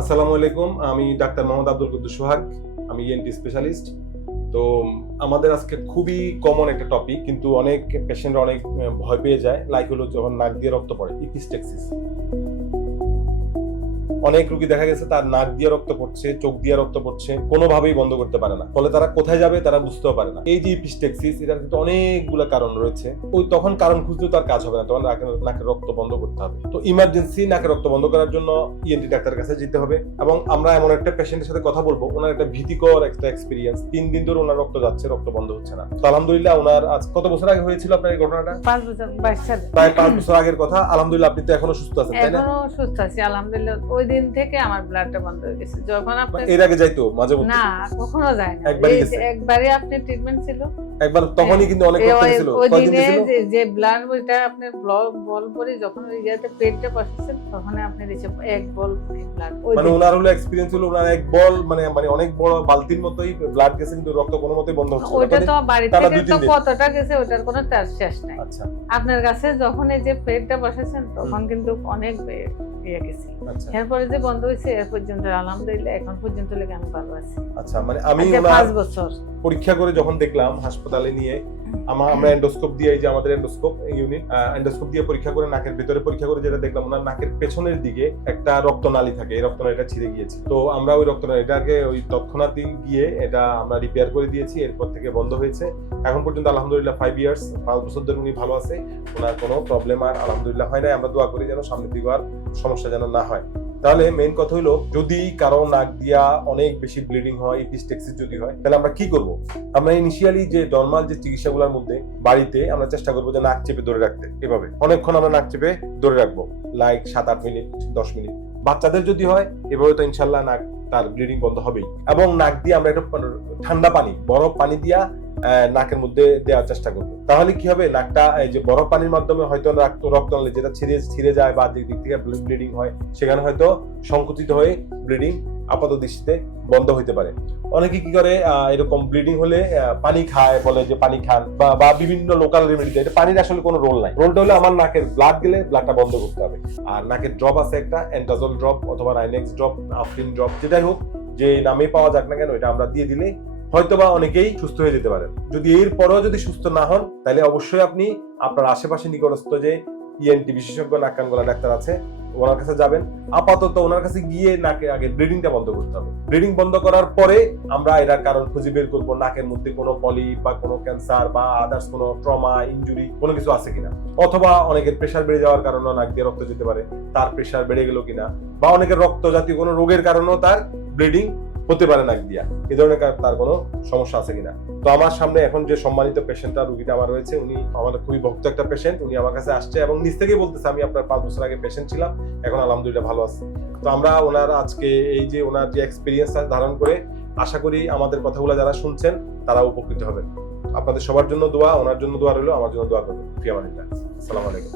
আসসালামু আলাইকুম। আমি ডাক্তার মোহাম্মদ আব্দুল কুদ্দুস সোহাগ। আমি ইএনটি স্পেশালিস্ট। তো আমাদের আজকে খুবই কমন একটা টপিক, কিন্তু অনেক পেশেন্টরা অনেক ভয় পেয়ে যায়। লাইক হলো যখন নাক দিয়ে রক্ত পড়ে, ইপিস্টেক্সিস। অনেক রোগী দেখা গেছে তার নাক দিয়ে রক্ত পড়ছে, চোখ দিয়ে রক্ত পড়ছে, কোনোভাবেই বন্ধ করতে পারে না। ফলে তারা কোথায় যাবে তারা বুঝতেও পারে না। এই যে ইপিস্টেক্সিস, এটার কিন্তু অনেকগুলো কারণ রয়েছে। ওই তখন কারণ খুঁজলেও তার কাজ হবে না, তখন নাকের রক্ত বন্ধ করতে হবে। তো ইমার্জেন্সি নাকের রক্ত বন্ধ করার জন্য ইএনটি ডাক্তারের কাছে যেতে হবে। এবং আমরা এমন একটা পেশেন্টের সাথে কথা বলবো, ওনার একটা ভীতিকর একটা এক্সপিরিয়েন্স। 3 দিন ধরে ওনার রক্ত যাচ্ছে, রক্ত বন্ধ হচ্ছে না। তো আলহামদুলিল্লাহ, ওনার আজ কত বছর আগে হয়েছিল আপনার এই ঘটনাটা? 5 বছর, 22 সালে। প্রায় 5 বছর আগের কথা। আলহামদুলিল্লাহ, আপনি তো এখনো সুস্থ আছেন, তাই না? এখনো সুস্থ আছি আলহামদুলিল্লাহ। ওই দিন থেকে আমার ব্লাডটা বন্ধ হয়ে গেছে। যখন আপনি এর আগে যাইতো মাঝে মধ্যে? না, কখনো যায় না। একবারই এই গেছে? যে একবারই আপনি ট্রিটমেন্ট ছিল। একবার তখনই কিন্তু অনেক রক্ত গেছিল। ওই কয়দিন দিনে গেছিল? যে ব্লাড ওইটা আপনি বল পরে যখন ওই জায়গাতে পেটটা বসেছেন তখন আপনি দিয়েছে এক বল ব্লাড। মানে ওনার হলো এক্সপেরিয়েন্স হলো ওনার এক বল মানে অনেক বড় বালতির মতোই ব্লাড গেছে, কিন্তু রক্ত কোনো মতেই বন্ধ হচ্ছে না। ওইটা তো বাড়ি টানা থেকে 2-3 তো দিন। কতটা গেছে ওটার কোনো তার শেষ নাই। আচ্ছা আপনার কাছে যখন এই যে পেটটা বসেছেন তখন কিন্তু অনেক ইয়ে গেছে। আচ্ছা এরপরে যে বন্ধ হয়েছে এর পর্যন্ত আলহামদুলিল্লাহ এখন পর্যন্ত লেগে আমি ভালো আছি। আচ্ছা। মানে আমি আজকে ওনার 5 বছর পরীক্ষা করে যখন দেখলাম হাসপাতালে নিয়ে, আমরা এন্ডোস্কোপ দিয়ে, এই যে আমাদের এন্ডোস্কোপ ইউনিট, এন্ডোস্কোপ দিয়ে পরীক্ষা করে নাকের ভিতরে পরীক্ষা করে যেটা দেখলাম, ওনার নাকের পেছনের দিকে একটা রক্তনালী থাকে, এই রক্তনালীটা ছিঁড়ে গিয়েছে। তো আমরা ওই রক্তনালীটাকে ওই তৎক্ষণাৎ গিয়ে এটা আমরা রিপেয়ার করে দিয়েছি, এরপর থেকে বন্ধ হয়েছে। এখন পর্যন্ত আলহামদুলিল্লাহ 5 ইয়ার্স, 5 বছর ধরে উনি ভালো আছে। ওনার কোনো প্রবলেম আর আলহামদুলিল্লাহ হয় না। আমরা দোয়া করি যেন সামনের দিকে আর সমস্যা যেন না হয়। তাহলে মেইন কথা হলো, যদি কারো নাক দিয়া অনেক বেশি ব্লিডিং হয়, ইপিস্টেক্সিস যদি হয়, তাহলে আমরা কি করব? আমরা ইনিশিয়ালি যে নরমাল যে চিকিৎসাগুলোর মধ্যে বাড়িতে আমরা চেষ্টা করবো যে নাক চেপে ধরে রাখতে। এভাবে অনেকক্ষণ আমরা নাক চেপে ধরে রাখবো, লাইক 7-8 মিনিট, 10 মিনিট। বাচ্চাদের যদি হয় এভাবে, তো ইনশাল্লাহ নাক তার ব্লিডিং বন্ধ হবেই। এবং নাক দিয়ে আমরা একটু ঠান্ডা পানি, বরফ পানি দিয়া নাকের মধ্যে দেওয়ার চেষ্টা করবো। তাহলে কি হবে, নাকটা এই যে বরফ পানির মাধ্যমে হয়তো রক্তনালী যেটা ছিঁড়ে যায় বা দিক থেকে ব্লিডিং হয়, সেখানে হয়তো সংকুচিত হয়ে ব্লিডিং আপাত দৃষ্টিতে বন্ধ হইতে পারে। অনেকে কি করে, এরকম ব্লিডিং হলে পানি খায়, বলে যে পানি খান, বা বিভিন্ন লোকাল রেমেডি দেয়। পানির আসলে কোনো রোল নাই। রোলটা হলো আমার নাকের ব্লাড গেলে ব্লাডটা বন্ধ করতে হবে। আর নাকের ড্রপ আছে একটা, অ্যান্টাজল ড্রপ অথবা রাইনেক্স ড্রপ, আফরিন ড্রপ, যেটাই হোক, যে নামে পাওয়া যাক না কেন, এটা আমরা দিয়ে দিলে হয়তোবা অনেকেই সুস্থ হয়ে যেতে পারেন। যদি এরপরও যদি সুস্থ না হন, তাহলে অবশ্যই আপনি আপনার আশেপাশে নিকটস্থ যে ইএনটি বিশেষজ্ঞ নাক কান গলা ডাক্তার আছে, ওনার কাছে যাবেন। আপাতত ওনার কাছে গিয়ে নাকে আগে ব্লিডিংটা বন্ধ করতে হবে। ব্লিডিং বন্ধ করার পরে আমরা এটার কারণ খুঁজে বের করবো, নাকের মধ্যে কোনো পলিপ বা কোনো ক্যান্সার বা আদার্স কোনো ট্রমা, ইনজুরি কোনো কিছু আছে কিনা। অথবা অনেকের প্রেশার বেড়ে যাওয়ার কারণে নাক দিয়ে রক্ত যেতে পারে, তার প্রেশার বেড়ে গেল কিনা। বা অনেকের রক্ত জাতীয় কোনো রোগের কারণেও তার ব্লিডিং হতে পারে নাক দিয়া, এই ধরনের তার কোনো সমস্যা আছে কিনা। তো আমার সামনে এখন যে সম্মানিত পেশেন্টটা, রুগীটা আমার রয়েছে, উনি আমাদের খুবই ভক্ত একটা পেশেন্ট। উনি আমার কাছে আসছে এবং নিজ থেকেই বলতেছে, আমি আপনার 5 বছর আগে পেশেন্ট ছিলাম, এখন আলহামদুলিল্লাহ ভালো আছি। তো আমরা ওনার আজকে এই যে ওনার যে এক্সপিরিয়েন্স ধারণ করে, আশা করি আমাদের কথাগুলো যারা শুনছেন তারা উপকৃত হবেন। আপনাদের সবার জন্য দোয়া, ওনার জন্য দোয়া রইলো, আমার জন্য দোয়া করবেন। ফি আমানিল্লাহ। আসসালামু আলাইকুম।